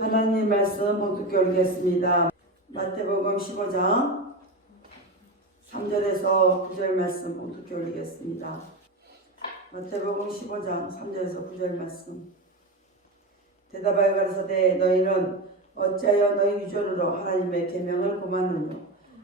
하나님 말씀 봉독해 올리겠습니다. 마태복음 15장 3절에서 9절 말씀 봉독해 올리겠습니다. 마태복음 15장 3절에서 9절 말씀. 대답하여 가라사대 너희는 어찌하여 너희 유전으로 하나님의 계명을 고만느뇨.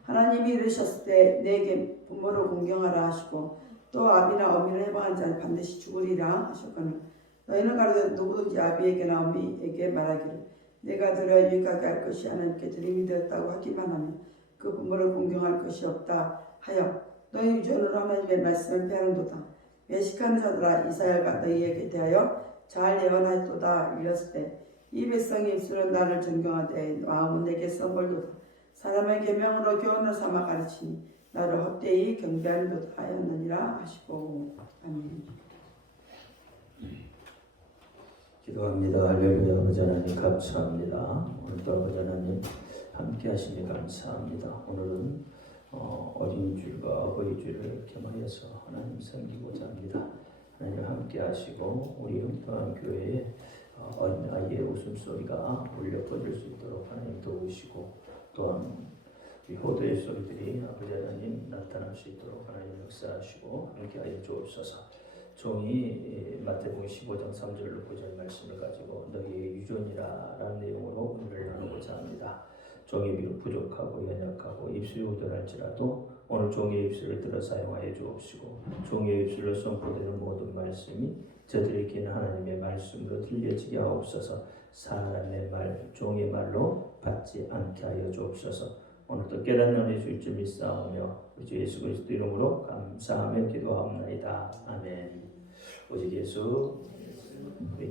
하나님이 이르셨을 때 내게 부모를 공경하라 하시고 또 아비나 어미를 해방한 자는 반드시 죽으리라 하셨거늘 너희는 가로되 누구든지 아비에게나 어미에게 말하기를 내가 들어 유익하게 할 것이 하나님께 드림이 되었다고 하기만 하면 그 부모를 공경할 것이 없다 하여 너희 유전으로 하나님의 말씀을 폐하는도다. 외식하는 자들아 이사야가 너희에게 대하여 잘 예언하였도다. 이랬을 때 이 백성이 입술은 나를 존경하되 마음은 내게 썩벌도다. 사람의 계명으로 교훈을 삼아 가르치니 나를 헛되이 경배하는도다 하였느니라 하시고. 아멘. 기도합니다. 할렐루야. 아버지 하나님 감사합니다. 오늘도 아버지 하나님 함께 하시니 감사합니다. 오늘은 어린 주일과 어버이 주일을 겸하여서 하나님 섬기고자 합니다. 하나님 함께 하시고 우리 흥평한 교회에 어린 아이의 웃음소리가 울려 퍼질 수 있도록 하나님 도우시고 또한 이 호도의 소리들이 아버지 하나님 나타날 수 있도록 하나님 역사하시고 함께하여 주옵소서. 종이 마태복음 15장 3절로 9절 말씀을 가지고 너희의 유전이라 라는 내용으로 오늘 나누고자 합니다. 종이 비록 부족하고 연약하고 입술이 우둔할지라도 오늘 종의 입술을 들어 사용하여 주옵시고 종의 입술로 선포되는 모든 말씀이 저들에게는 하나님의 말씀으로 들려지게 하옵소서. 사람의 말, 종의 말로 받지 않게 하여 주옵소서. 오늘도 깨닫는 은혜 주실 줄 믿사오며 우리 주 예수 그리스도 이름으로 감사하며 기도하옵나이다. 아멘. 오직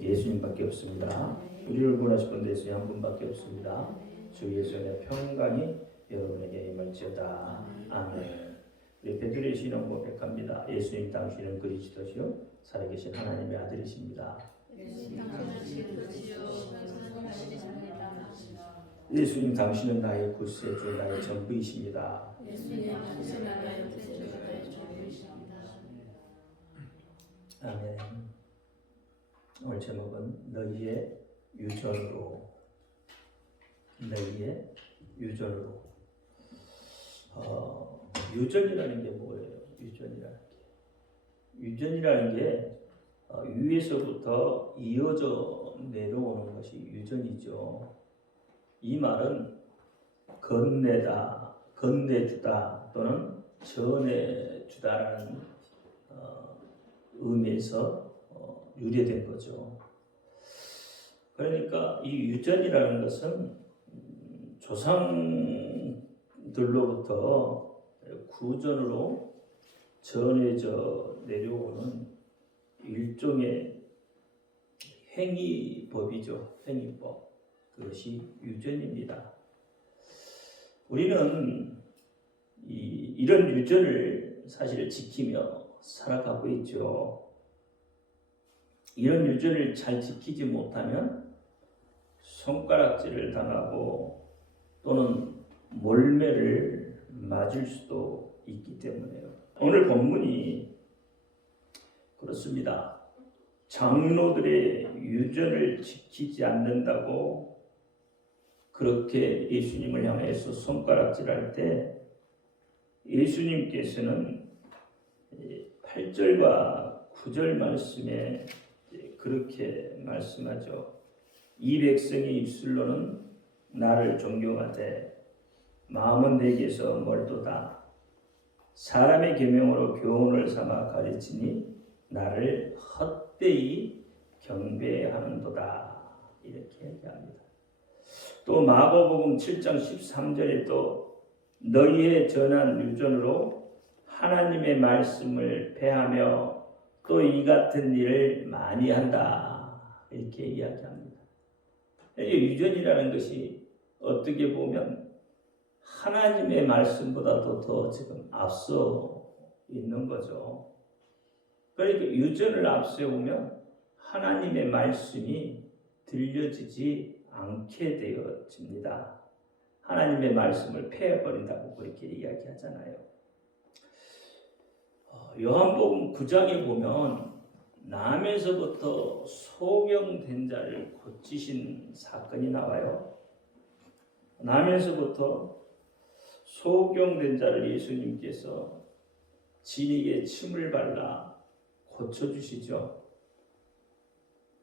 예수님밖에 없습니다. 우리를 구원하실 분 예수님 한 분밖에 없습니다. 주 예수님의 평강이 여러분에게 임할지어다. 아멘. 우리 베드로의 신앙 고백합니다. 예수님 당신은 그리스도시요 살아계신 하나님의 아들이십니다. 예수님 당신은 나의 구세주 나의 전부이십니다. 아멘. 오늘 제목은 너희의 유전으로. 유전이라는 게 뭐예요? 유전이라는 게 위에서부터 이어져 내려오는 것이 유전이죠. 이 말은 건네다, 건네주다 또는 전해주다라는 의미에서 유래된 거죠. 그러니까 이 유전이라는 것은 조상들로부터 구전으로 전해져 내려오는 일종의 행위법이죠. 행위법. 그것이 유전입니다. 우리는 이런 유전을 사실 지키며 살아가고 있죠. 이런 유전을 잘 지키지 못하면 손가락질을 당하고 또는 몰매를 맞을 수도 있기 때문에요. 오늘 본문이 그렇습니다. 장로들의 유전을 지키지 않는다고 그렇게 예수님을 향해서 손가락질할 때 예수님께서는 8절과 9절 말씀에 그렇게 말씀하죠. 이 백성의 입술로는 나를 존경하되 마음은 내게서 멀도다. 사람의 계명으로 교훈을 삼아 가르치니 나를 헛되이 경배하는도다. 이렇게 얘기합니다. 또 마가복음 7장 13절에 또 너희의 전한 유전으로 하나님의 말씀을 폐하며 또 이 같은 일을 많이 한다. 이렇게 이야기합니다. 유전이라는 것이 어떻게 보면 하나님의 말씀보다도 더 지금 앞서 있는 거죠. 그러니까 유전을 앞세우면 하나님의 말씀이 들려지지 않게 되어집니다. 하나님의 말씀을 폐해버린다고 그렇게 이야기하잖아요. 요한복음 9장에 보면 남의 나면서부터 소경된 자를 고치신 사건이 나와요. 나면서부터 소경된 자를 예수님께서 진에게 침을 발라 고쳐주시죠.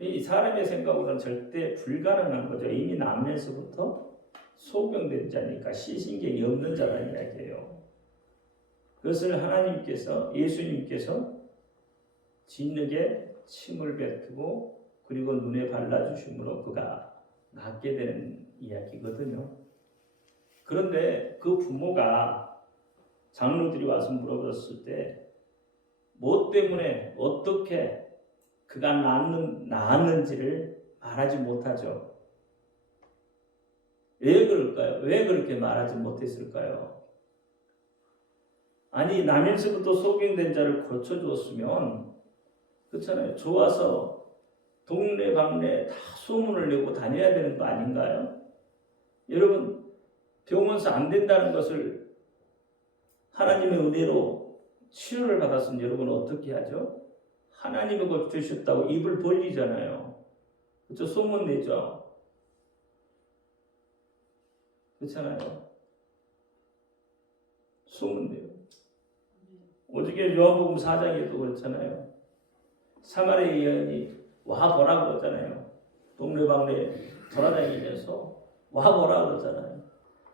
이 사람의 생각으로는 절대 불가능한 거죠. 이미 나면서부터 소경된 자니까 시신경이 없는 자라는 이야기예요. 그것을 하나님께서, 예수님께서 진에게 침을 뱉고 그리고 눈에 발라주심으로 그가 낫게 되는 이야기거든요. 그런데 그 부모가 장로들이 와서 물어봤을 때 뭐 때문에 어떻게 그가 나았는지를 말하지 못하죠. 왜 그럴까요? 왜 그렇게 말하지 못했을까요? 아니, 나면서부터 소경된 자를 고쳐주었으면, 그렇잖아요. 좋아서 동네방네 다 소문을 내고 다녀야 되는 거 아닌가요? 여러분, 병원에서 안 된다는 것을 하나님의 은혜로 치료를 받았으면 여러분 어떻게 하죠? 하나님이 고쳐주셨다고 입을 벌리잖아요. 그렇죠? 소문 내죠. 그렇잖아요. 소문 내요. 어저께 요한복음 4장에도 그렇잖아요. 사마리아 여인이 와보라 그러잖아요. 동네방네 돌아다니면서 와보라 그러잖아요.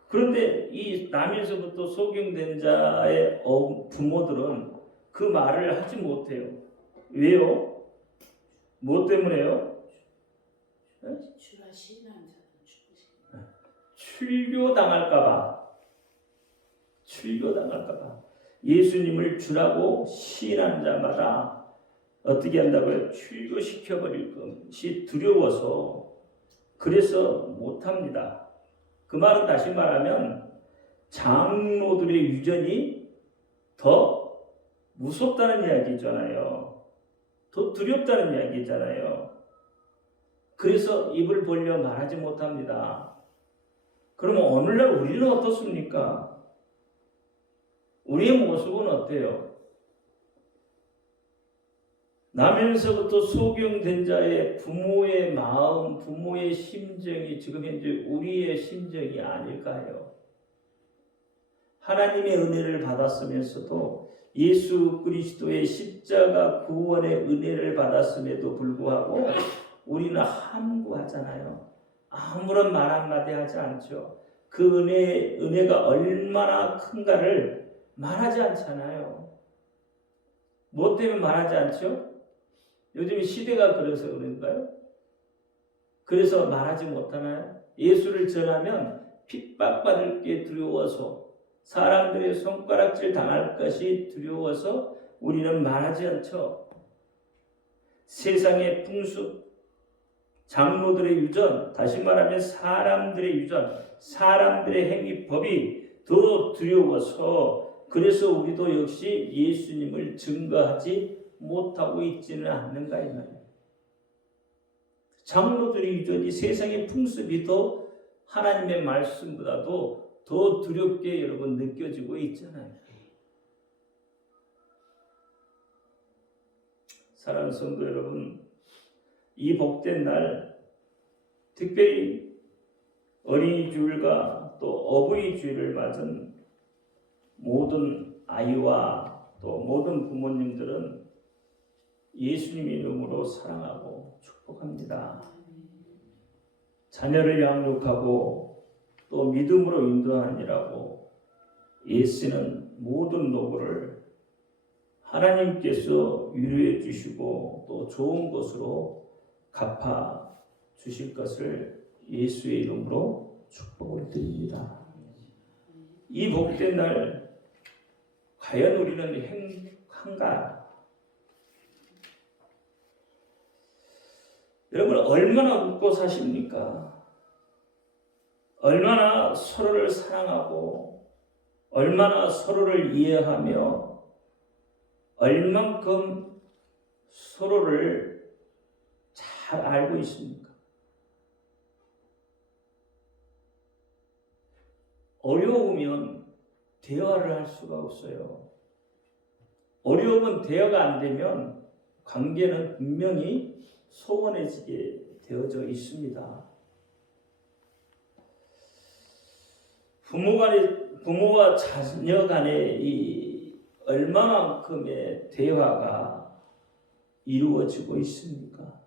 그런데 이 나면서부터 소경된 자의 부모들은 그 말을 하지 못해요. 왜요? 뭐 때문에요? 출교당할까봐. 예수님을 주라고 시인한 자마다 어떻게 한다고요? 출교시켜버릴 것이 두려워서 그래서 못합니다. 그 말은 다시 말하면 장로들의 유전이 더 무섭다는 이야기잖아요. 더 두렵다는 이야기잖아요. 그래서 입을 벌려 말하지 못합니다. 그러면 오늘날 우리는 어떻습니까? 우리의 모습은 어때요? 나면서부터 소경된 자의 부모의 마음, 부모의 심정이 지금 현재 우리의 심정이 아닐까요? 하나님의 은혜를 받았으면서도 예수 그리스도의 십자가 구원의 은혜를 받았음에도 불구하고 우리는 함구하잖아요. 아무런 말 한마디 하지 않죠. 그 은혜가 얼마나 큰가를 말하지 않잖아요. 뭐 때문에 말하지 않죠? 요즘 시대가 그래서 그런가요? 그래서 말하지 못하나요? 예수를 전하면 핍박받을 게 두려워서 사람들의 손가락질 당할 것이 두려워서 우리는 말하지 않죠. 세상의 풍습, 장로들의 유전, 다시 말하면 사람들의 유전, 사람들의 행위, 법이 더 두려워서 그래서 우리도 역시 예수님을 증거하지 못하고 있지는 않는가 이 말이에요. 장로들의 유전이 세상의 풍습이 더 하나님의 말씀보다도 더 두렵게 여러분 느껴지고 있잖아요. 사랑하는 성도 여러분, 이 복된 날 특별히 어린이 주일과 또 어버이 주일을 맞은 모든 아이와 또 모든 부모님들은 예수님 이름으로 사랑하고 축복합니다. 자녀를 양육하고 또 믿음으로 인도하니라고 애쓰는 모든 노고를 하나님께서 위로해 주시고 또 좋은 것으로 갚아 주실 것을 예수의 이름으로 축복을 드립니다. 이 복된 날 과연 우리는 행복한가? 여러분 얼마나 웃고 사십니까? 얼마나 서로를 사랑하고 얼마나 서로를 이해하며 얼만큼 서로를 잘 알고 있습니까? 어려우면 대화를 할 수가 없어요. 어려우면 대화가 안 되면 관계는 분명히 소원해지게 되어져 있습니다. 부모와 자녀 간의 이 얼마만큼의 대화가 이루어지고 있습니까?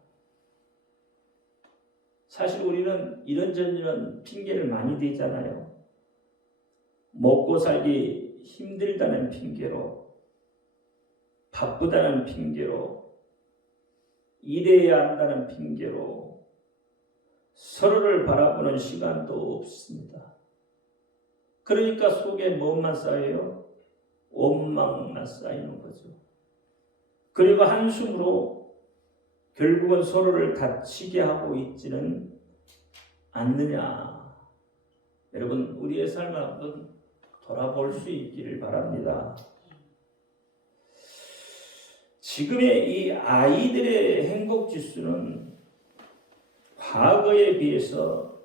사실 우리는 이런저런 핑계를 많이 대잖아요. 먹고 살기 힘들다는 핑계로, 바쁘다는 핑계로, 일해야 한다는 핑계로 서로를 바라보는 시간도 없습니다. 그러니까 속에 무엇만 쌓여요? 원망만 쌓이는 거죠. 그리고 한숨으로 결국은 서로를 다치게 하고 있지는 않느냐. 여러분, 우리의 삶을 한번 돌아볼 수 있기를 바랍니다. 지금의 이 아이들의 행복 지수는 과거에 비해서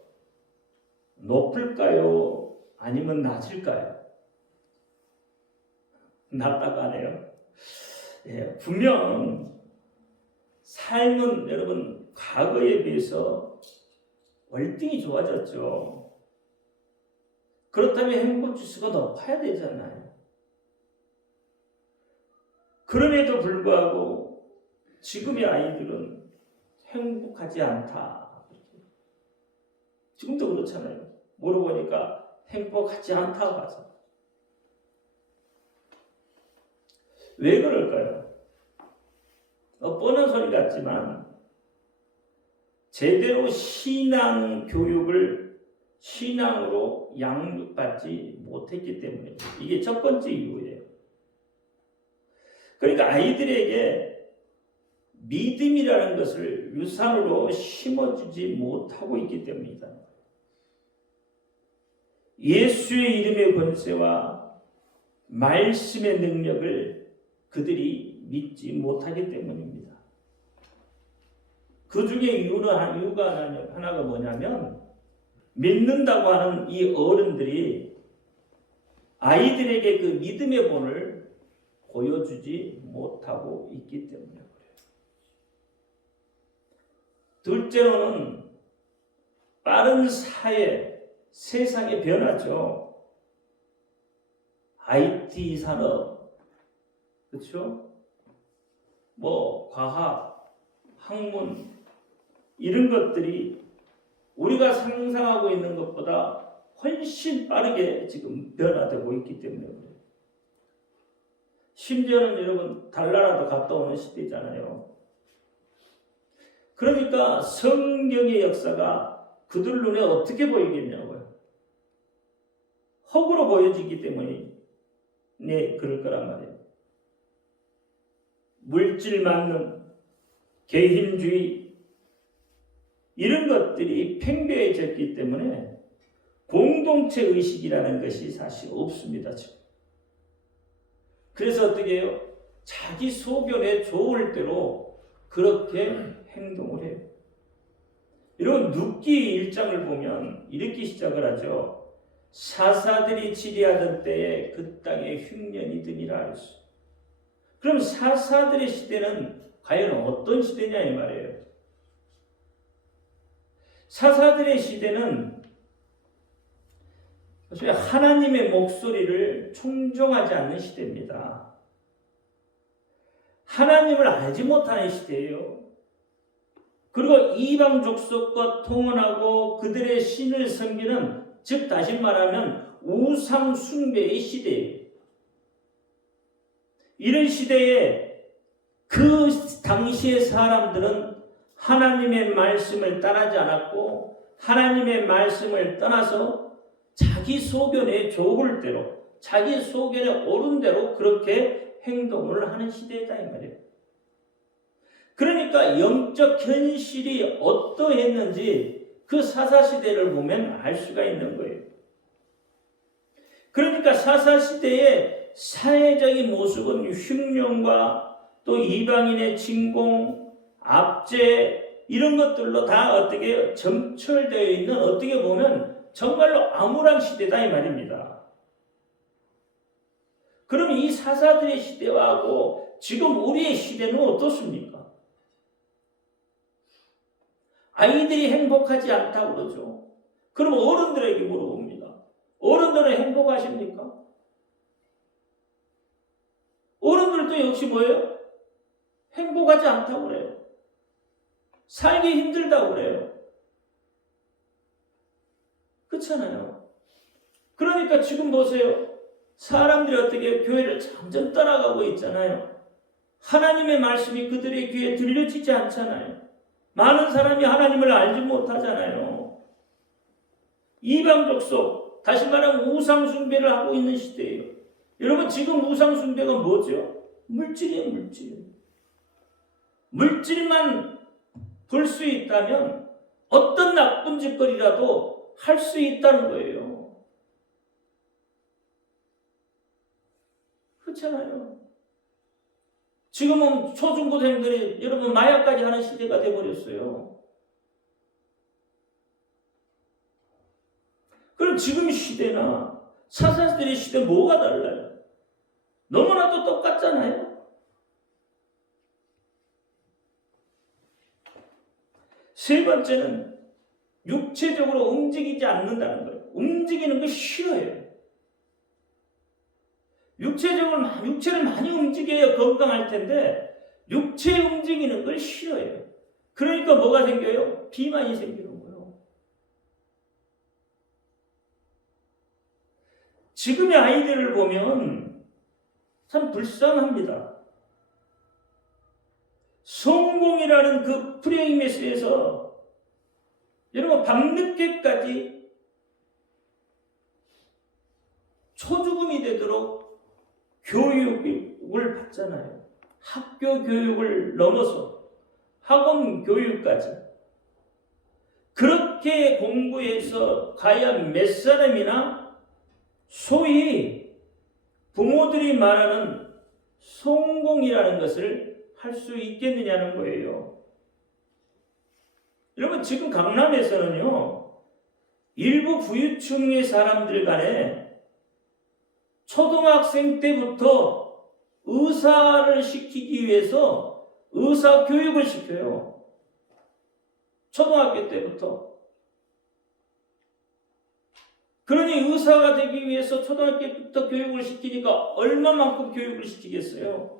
높을까요? 아니면 낮을까요? 낮다고 하네요. 예, 분명 삶은 여러분 과거에 비해서 월등히 좋아졌죠. 그렇다면 행복 지수가 높아야 되잖아요. 그럼에도 불구하고 지금의 아이들은 행복하지 않다. 지금도 그렇잖아요. 물어보니까 행복하지 않다고 하죠. 왜 그럴까요? 뻔한 소리 같지만 제대로 신앙 교육을 신앙으로 양육받지 못했기 때문에 이게 첫 번째 이유예요. 그러니까 아이들에게 믿음이라는 것을 유산으로 심어주지 못하고 있기 때문이다. 예수의 이름의 권세와 말씀의 능력을 그들이 믿지 못하기 때문입니다. 그 중에 이유가 하나가 뭐냐면 믿는다고 하는 이 어른들이 아이들에게 그 믿음의 본을 보여주지 못하고 있기 때문에 그래요. 둘째로는 빠른 세상의 변화죠. IT 산업, 그렇죠? 과학, 학문 이런 것들이 우리가 상상하고 있는 것보다 훨씬 빠르게 지금 변화되고 있기 때문에 그래요. 심지어는 여러분 달나라도 갔다 오는 시대잖아요. 그러니까 성경의 역사가 그들 눈에 어떻게 보이겠냐고요. 헛으로 보여지기 때문에 그럴 거란 말이에요. 물질 만능, 개인주의 이런 것들이 팽배해졌기 때문에 공동체 의식이라는 것이 사실 없습니다. 지금. 그래서 어떻게 해요? 자기 소견에 좋을 대로 그렇게 행동을 해요. 이런 룻기 1장을 보면 이렇게 시작을 하죠. 사사들이 치리하던 때에 그 땅에 흉년이 드니라 하였어. 그럼 사사들의 시대는 과연 어떤 시대냐 이 말이에요. 사사들의 시대는 하나님의 목소리를 충종하지 않는 시대입니다. 하나님을 알지 못하는 시대예요. 그리고 이방 족속과 통혼하고 그들의 신을 섬기는, 즉 다시 말하면 우상 숭배의 시대예요. 이런 시대에 그 당시의 사람들은 하나님의 말씀을 따르지 않았고 하나님의 말씀을 떠나서 자기 소견에 좋을 대로, 자기 소견에 옳은 대로 그렇게 행동을 하는 시대다 이 말이에요. 그러니까 영적 현실이 어떠했는지 그 사사시대를 보면 알 수가 있는 거예요. 그러니까 사사시대의 사회적인 모습은 흉년과 또 이방인의 침공, 압제 이런 것들로 다 어떻게 점철되어 있는, 어떻게 보면 정말로 암울한 시대다 이 말입니다. 그럼 이 사사들의 시대하고 지금 우리의 시대는 어떻습니까? 아이들이 행복하지 않다고 그러죠. 그럼 어른들에게 물어봅니다. 어른들은 행복하십니까? 어른들도 역시 뭐예요? 행복하지 않다고 그래요. 살기 힘들다고 그래요. 그렇잖아요. 그러니까 지금 보세요. 사람들이 어떻게 교회를 점점 떠나가고 있잖아요. 하나님의 말씀이 그들의 귀에 들려지지 않잖아요. 많은 사람이 하나님을 알지 못하잖아요. 이방 족속, 다시 말하면 우상 숭배를 하고 있는 시대예요. 여러분 지금 우상 숭배가 뭐죠? 물질이에요, 물질. 물질만 볼 수 있다면 어떤 나쁜 짓거리라도 할 수 있다는 거예요. 그렇잖아요. 지금은 초중고생들이 여러분 마약까지 하는 시대가 돼버렸어요. 그럼 지금 시대나 사사들의 시대 뭐가 달라요? 너무나도 똑같잖아요. 세 번째는 육체적으로 움직이지 않는다는 거예요. 움직이는 거 싫어해요. 육체를 많이 움직여야 건강할 텐데 육체 움직이는 걸 싫어해요. 그러니까 뭐가 생겨요? 비만이 생기는 거예요. 지금의 아이들을 보면 참 불쌍합니다. 성공이라는 그 프레임에서 여러분 밤늦게까지 초죽음이 되도록 교육을 받잖아요. 학교 교육을 넘어서 학원 교육까지. 그렇게 공부해서 과연 몇 사람이나 소위 부모들이 말하는 성공이라는 것을 할 수 있겠느냐는 거예요. 여러분 지금 강남에서는요. 일부 부유층의 사람들 간에 초등학생 때부터 의사를 시키기 위해서 의사 교육을 시켜요. 초등학교 때부터. 그러니 의사가 되기 위해서 초등학교 때부터 교육을 시키니까 얼마만큼 교육을 시키겠어요?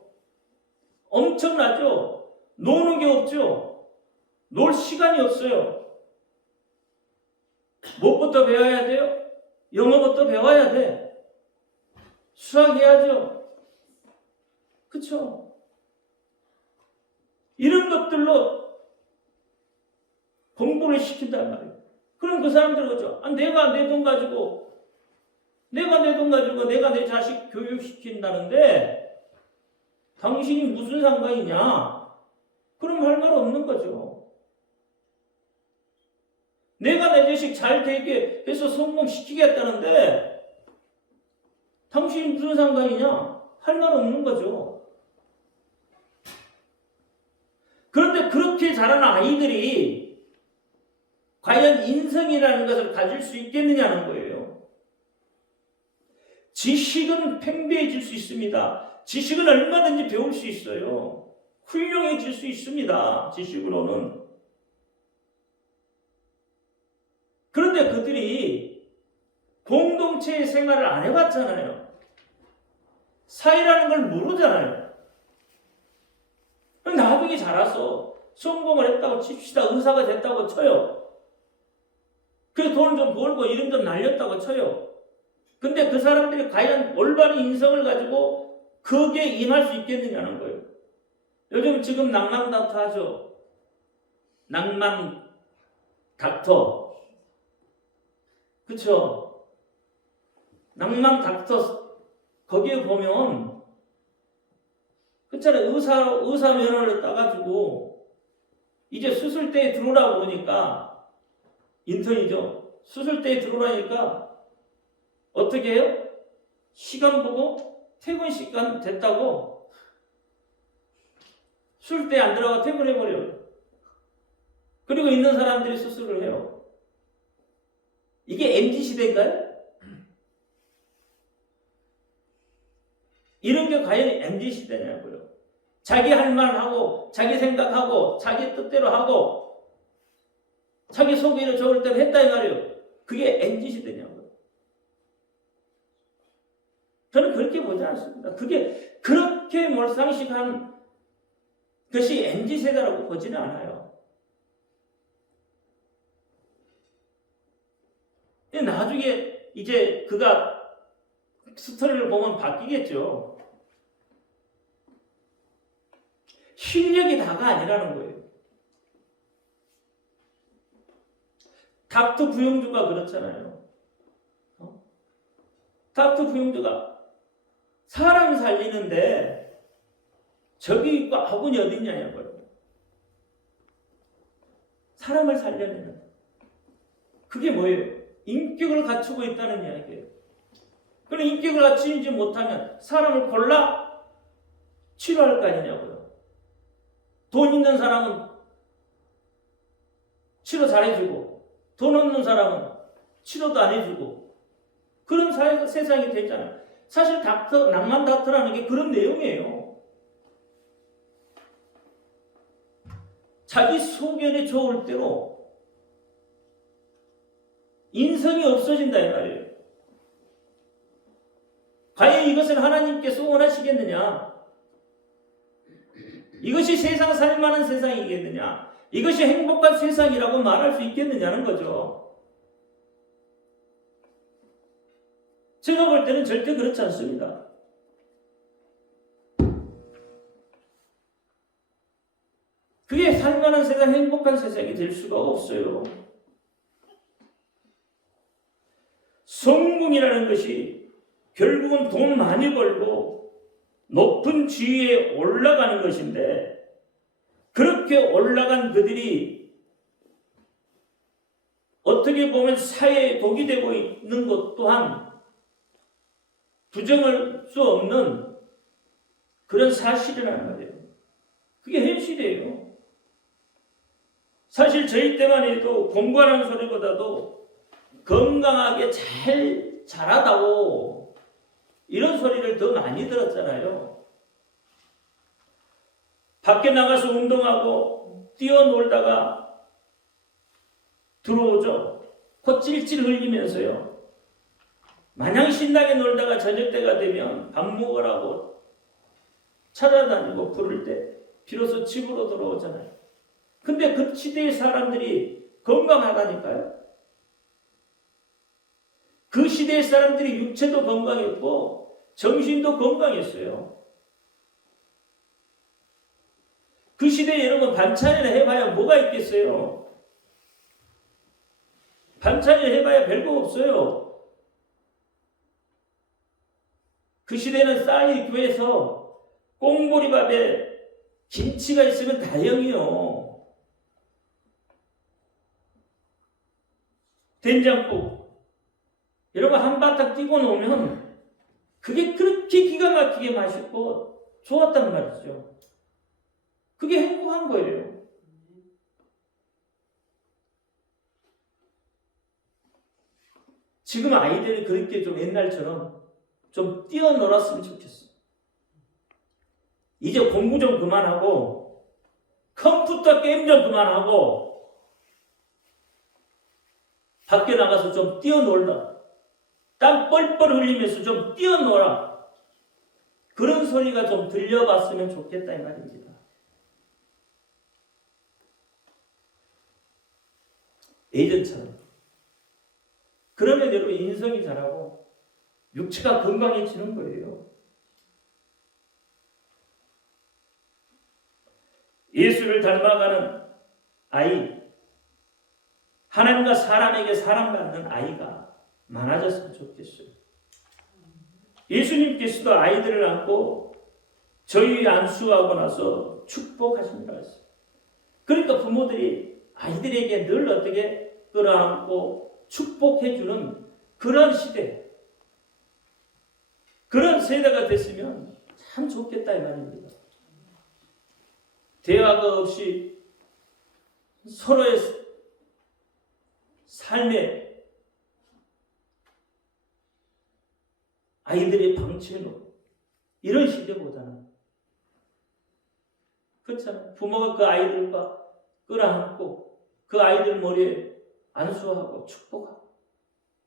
엄청나죠? 노는 게 없죠? 놀 시간이 없어요. 무엇부터 배워야 돼요? 영어부터 배워야 돼. 수학해야죠. 그쵸? 이런 것들로 공부를 시킨단 말이에요. 그럼 그 사람들은 그죠? 내가 내 돈 가지고 내가 내 자식 교육시킨다는데 당신이 무슨 상관이냐? 그럼 할 말 없는 거죠. 내가 내 자식 잘 되게 해서 성공시키겠다는데 당신이 무슨 상관이냐? 할 말 없는 거죠. 그런데 그렇게 자란 아이들이 과연 인성이라는 것을 가질 수 있겠느냐는 거예요. 지식은 팽배해질 수 있습니다. 지식은 얼마든지 배울 수 있어요. 훌륭해질 수 있습니다. 지식으로는. 그런데 그들이 공동체의 생활을 안 해봤잖아요. 사회라는 걸 모르잖아요. 나중에 자라서 성공을 했다고 칩시다. 의사가 됐다고 쳐요. 그래서 돈을 좀 벌고 이름 좀 날렸다고 쳐요. 근데 그 사람들이 과연 올바른 인성을 가지고 거기에 임할 수 있겠느냐는 거예요. 요즘 지금 낭만 닥터 하죠. 낭만 닥터. 그쵸? 낭만 닥터 거기에 보면 그렇잖아요. 의사 면허를 따가지고 이제 수술대에 들어오라고 그러니까 인턴이죠. 수술대에 들어오라니까 어떻게 해요? 시간 보고 퇴근 시간 됐다고 수술대에 안 들어가 퇴근해버려요. 그리고 있는 사람들이 수술을 해요. 이게 MZ시대인가요? 이런 게 과연 MZ시대냐고요. 자기 할 말 하고 자기 생각하고 자기 뜻대로 하고 자기 속에는 좋을 대로 했다 이 말이에요. 그게 MZ 시대냐고요. 저는 그렇게 보지 않습니다. 그게 그렇게 몰상식한 것이 MZ 세대라고 보지는 않아요. 나중에 이제 그가 스토리를 보면 바뀌겠죠. 실력이 다가 아니라는 거예요. 닥터 부영주가 그렇잖아요. 닥터 부영주가 사람 살리는데 적이 있고 아군이 어딨냐고요. 사람을 살려내는. 그게 뭐예요? 인격을 갖추고 있다는 이야기예요. 그럼 인격을 갖추지 못하면 사람을 골라 치료할 거 아니냐고요. 돈 있는 사람은 치료 잘해주고 돈 없는 사람은 치료도 안 해주고 그런 세상이 되잖아요. 사실 낭만 닥터라는 게 그런 내용이에요. 자기 소견에 좋을 대로 인성이 없어진다 이 말이에요. 과연 이것을 하나님께서 원하시겠느냐? 이것이 세상 살만한 세상이겠느냐? 이것이 행복한 세상이라고 말할 수 있겠느냐는 거죠. 제가 볼 때는 절대 그렇지 않습니다. 그게 살만한 세상, 행복한 세상이 될 수가 없어요. 성공이라는 것이 결국은 돈 많이 벌고 높은 지위에 올라가는 것인데 그렇게 올라간 그들이 어떻게 보면 사회에 독이 되고 있는 것 또한 부정할 수 없는 그런 사실이라는 말이에요. 그게 현실이에요. 사실 저희 때만 해도 공부하는 소리보다도 건강하게 잘 자라다오 이런 소리를 더 많이 들었잖아요. 밖에 나가서 운동하고 뛰어놀다가 들어오죠. 코 찔찔 흘리면서요. 마냥 신나게 놀다가 저녁 때가 되면 밥 먹으라고 찾아다니고 부를 때 비로소 집으로 들어오잖아요. 근데 그 시대의 사람들이 건강하다니까요. 그 시대의 사람들이 육체도 건강했고 정신도 건강했어요. 그 시대에 여러분 반찬이나 해봐야 뭐가 있겠어요? 반찬이나 해봐야 별거 없어요. 그 시대는 쌀이 구해서 꽁보리밥에 김치가 있으면 다행이요. 된장국 이런 거 한바탕 띄고 놓으면 그게 그렇게 기가 막히게 맛있고 좋았단 말이죠. 그게 행복한 거예요. 지금 아이들이 그렇게 좀 옛날처럼 좀 뛰어놀았으면 좋겠어. 이제 공부 좀 그만하고 컴퓨터 게임 좀 그만하고 밖에 나가서 좀 뛰어놀라. 땀 뻘뻘 흘리면서 좀 뛰어놀아. 그런 소리가 좀 들려봤으면 좋겠다 이 말입니다. 예전처럼. 그러면 여러분 인성이 자라고 육체가 건강해지는 거예요. 예수를 닮아가는 아이, 하나님과 사람에게 사랑받는 아이가 많아졌으면 좋겠어요. 예수님께서도 아이들을 안고 저희 안수하고 나서 축복하신다 했어요. 그러니까 부모들이 아이들에게 늘 어떻게 끌어안고 축복해주는 그런 시대, 그런 세대가 됐으면 참 좋겠다 이 말입니다. 대화가 없이 서로의 삶에 아이들이 방치해놓은 이런 시대보다는 그렇잖아요. 부모가 그 아이들과 끌어안고 그 아이들 머리에 안수하고 축복하고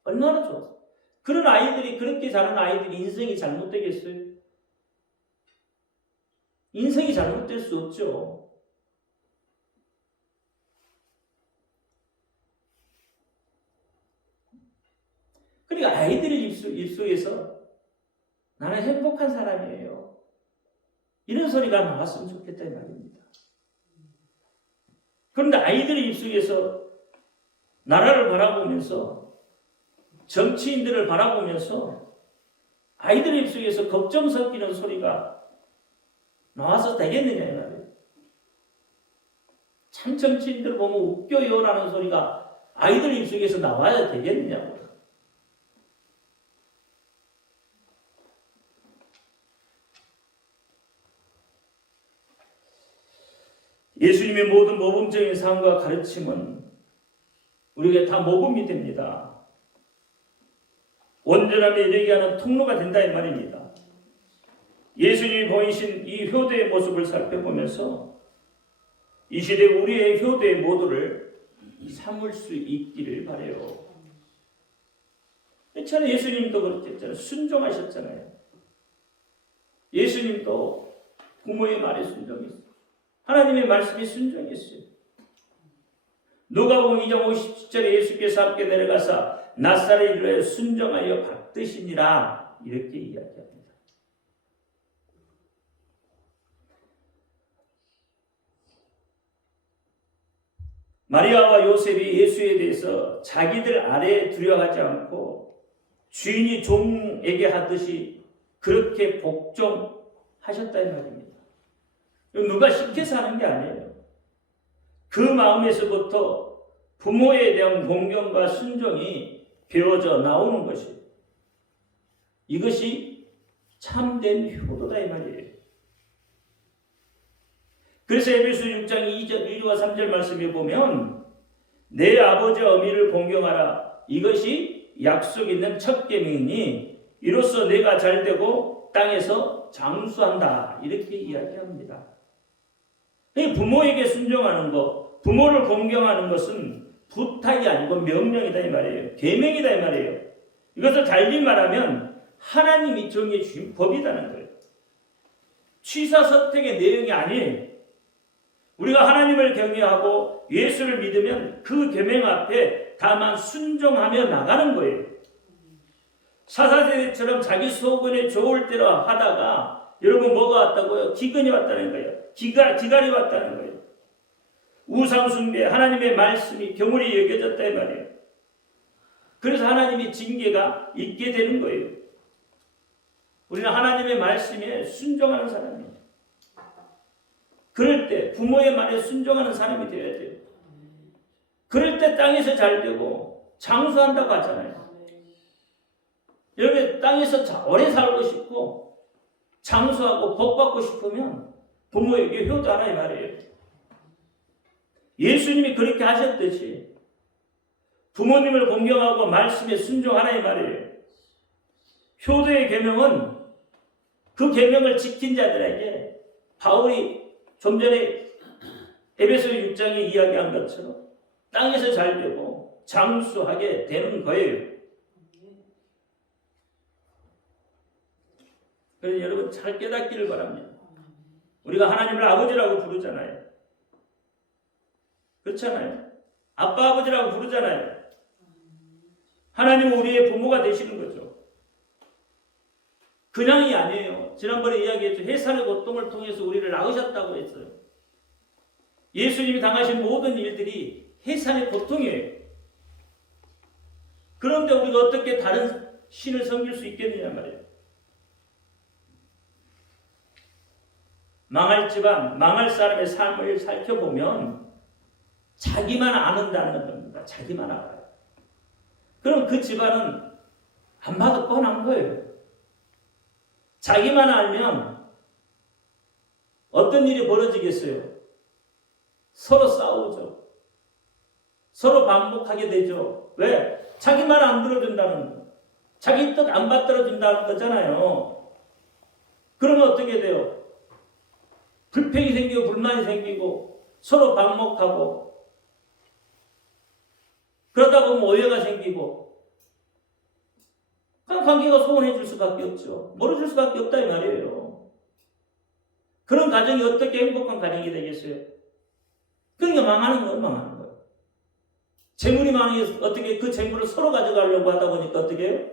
얼마나 좋았어요. 그런 아이들이, 그렇게 자란 아이들이 인생이 잘못되겠어요? 인생이 잘못될 수 없죠. 그러니까 아이들 입속에서 나는 행복한 사람이에요, 이런 소리가 나왔으면 좋겠다 이 말입니다. 그런데 아이들 입속에서 나라를 바라보면서, 정치인들을 바라보면서 아이들 입속에서 걱정 섞이는 소리가 나와서 되겠느냐 이 말이에요. 참 정치인들 보면 웃겨요라는 소리가 아이들 입속에서 나와야 되겠느냐고. 예수님의 모든 모범적인 삶과 가르침은 우리에게 다 모범이 됩니다. 온전함에 이르게 하는 통로가 된다 이 말입니다. 예수님이 보이신 이 효도의 모습을 살펴보면서 이 시대 우리의 효도의 모두를 삼을 수 있기를 바라요. 저는 예수님도 그렇겠잖아요. 순종하셨잖아요. 예수님도 부모의 말에 순종했어요. 하나님의 말씀에 순종했어요. 누가복음 2장 57절에 예수께서 함께 내려가사 낫사렛에 이르러 순종하여 받드시니라 이렇게 이야기합니다. 마리아와 요셉이 예수에 대해서 자기들 아래에 두려워하지 않고 주인이 종에게 하듯이 그렇게 복종하셨다 이 말입니다. 누가 시켜서 하는 게 아니에요. 그 마음에서부터 부모에 대한 공경과 순종이 배워져 나오는 것이에요. 이것이 참된 효도다 이 말이에요. 그래서 에베소 6장 2와 3절 말씀에 보면 내 아버지와 어미를 공경하라. 이것이 약속 있는 첫 계명이니 이로써 내가 잘되고 땅에서 장수한다. 이렇게 이야기합니다. 부모에게 순종하는 것, 부모를 공경하는 것은 부탁이 아니고 명령이다 이 말이에요. 계명이다 이 말이에요. 이것을 달리 말하면 하나님이 정해 주신 법이라는 거예요. 취사 선택의 내용이 아니에요. 우리가 하나님을 경외하고 예수를 믿으면 그 계명 앞에 다만 순종하며 나가는 거예요. 사사세대처럼 자기 속은에 좋을 대로 하다가 여러분 뭐가 왔다고요? 기근이 왔다는 거예요. 기갈이 왔다는 거예요. 우상숭배, 하나님의 말씀이 경홀히 여겨졌다 이 말이에요. 그래서 하나님의 징계가 있게 되는 거예요. 우리는 하나님의 말씀에 순종하는 사람이에요. 그럴 때 부모의 말에 순종하는 사람이 되어야 돼요. 그럴 때 땅에서 잘 되고 장수한다고 하잖아요. 여러분 땅에서 오래 살고 싶고 장수하고 복받고 싶으면 부모에게 효도하라 이 말이에요. 예수님이 그렇게 하셨듯이 부모님을 공경하고 말씀에 순종하라 이 말이에요. 효도의 계명은 그 계명을 지킨 자들에게 바울이 좀 전에 에베소 6장에 이야기한 것처럼 땅에서 잘 되고 장수하게 되는 거예요. 그래서 여러분 잘 깨닫기를 바랍니다. 우리가 하나님을 아버지라고 부르잖아요. 그렇잖아요. 아빠 아버지라고 부르잖아요. 하나님은 우리의 부모가 되시는 거죠. 그냥이 아니에요. 지난번에 이야기했죠. 해산의 고통을 통해서 우리를 낳으셨다고 했어요. 예수님이 당하신 모든 일들이 해산의 고통이에요. 그런데 우리가 어떻게 다른 신을 섬길 수 있겠느냐 말이에요. 망할 집안, 망할 사람의 삶을 살펴보면 자기만 아는다는 겁니다. 자기만 알아요. 그럼 그 집안은 안 봐도 뻔한 거예요. 자기만 알면 어떤 일이 벌어지겠어요? 서로 싸우죠. 서로 반복하게 되죠. 왜? 자기 말 안 들어준다는 거. 자기 뜻 안 받들어준다는 거잖아요. 그러면 어떻게 돼요? 불평이 생기고 불만이 생기고 서로 반목하고 그러다 보면 오해가 생기고 그냥 관계가 소원해질 수밖에 없죠. 멀어질 수밖에 없다 이 말이에요. 그런 가정이 어떻게 행복한 가정이 되겠어요? 그러니까 망하는 거예요. 재물이 많으니 어떻게 그 재물을 서로 가져가려고 하다 보니까 어떻게 해요?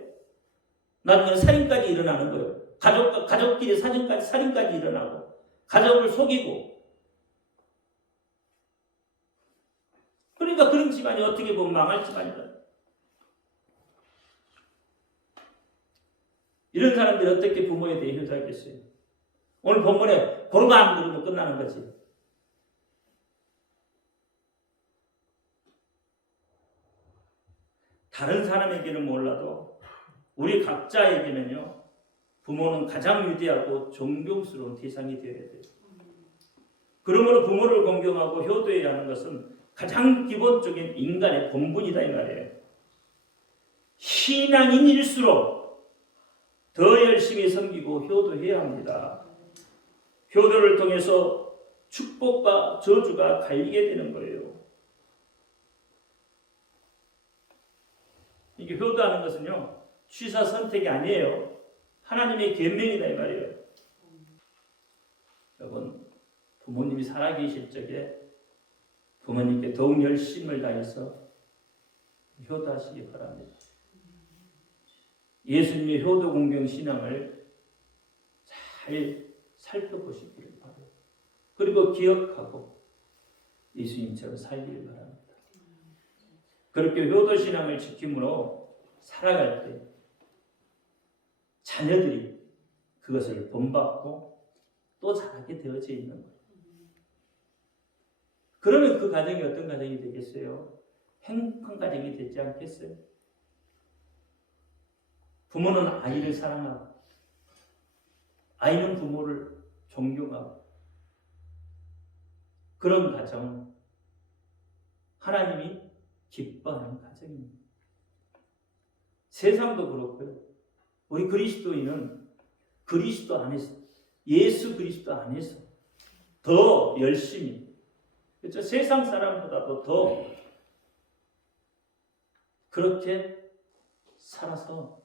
나중에 살인까지 일어나는 거예요. 가족끼리 살인까지 일어나고 가족을 속이고 그러니까 그런 집안이 어떻게 보면 망할 집안이다. 이런 사람들이 어떻게 부모에 대해 효도하겠어요? 오늘 본문에 고르만 그러면 끝나는 거지. 다른 사람에게는 몰라도 우리 각자에게는요, 부모는 가장 위대하고 존경스러운 대상이 되어야 돼요. 그러므로 부모를 공경하고 효도해야 하는 것은 가장 기본적인 인간의 본분이다 이 말이에요. 신앙인일수록 더 열심히 섬기고 효도해야 합니다. 효도를 통해서 축복과 저주가 갈리게 되는 거예요. 이게 효도하는 것은요, 취사 선택이 아니에요. 하나님의 계명이다 이 말이에요. 여러분, 부모님이 살아계실 적에 부모님께 더욱 열심을 다해서 효도하시기 바랍니다. 예수님의 효도 공경 신앙을 잘 살펴보시기를 바라요. 그리고 기억하고 예수님처럼 살기를 바랍니다. 그렇게 효도 신앙을 지킴으로 살아갈 때 자녀들이 그것을 본받고 또 잘하게 되어져 있는 거예요. 그러면 그 가정이 어떤 가정이 되겠어요? 행복한 가정이 되지 않겠어요? 부모는 아이를 사랑하고 아이는 부모를 존경하고 그런 가정 하나님이 기뻐하는 가정입니다. 세상도 그렇고요. 우리 그리스도인은 그리스도 안에서 예수 그리스도 안에서 더 열심히 그렇죠? 세상 사람보다도 더 그렇게 살아서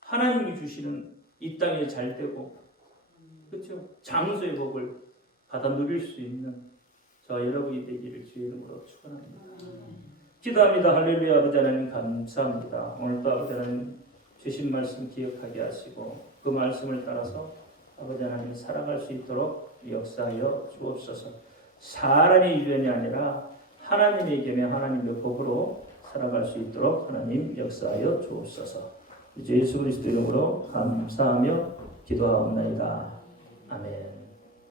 하나님이 주시는 이 땅에 잘 되고 그렇죠? 장소의 복을 받아 누릴 수 있는 저 여러분이 되기를 주의 이름으로 축원합니다. 기도합니다. 할렐루야. 아버지 하나님 감사합니다. 오늘도 아버지 하나님 주신 말씀 기억하게 하시고 그 말씀을 따라서 아버지 하나님 살아갈 수 있도록 역사하여 주옵소서. 사람의 유전이 아니라 하나님의 계명 하나님의 복으로 살아갈 수 있도록 하나님 역사하여 주옵소서. 이제 예수 그리스도 이름으로 감사하며 기도하옵나이다. 아멘.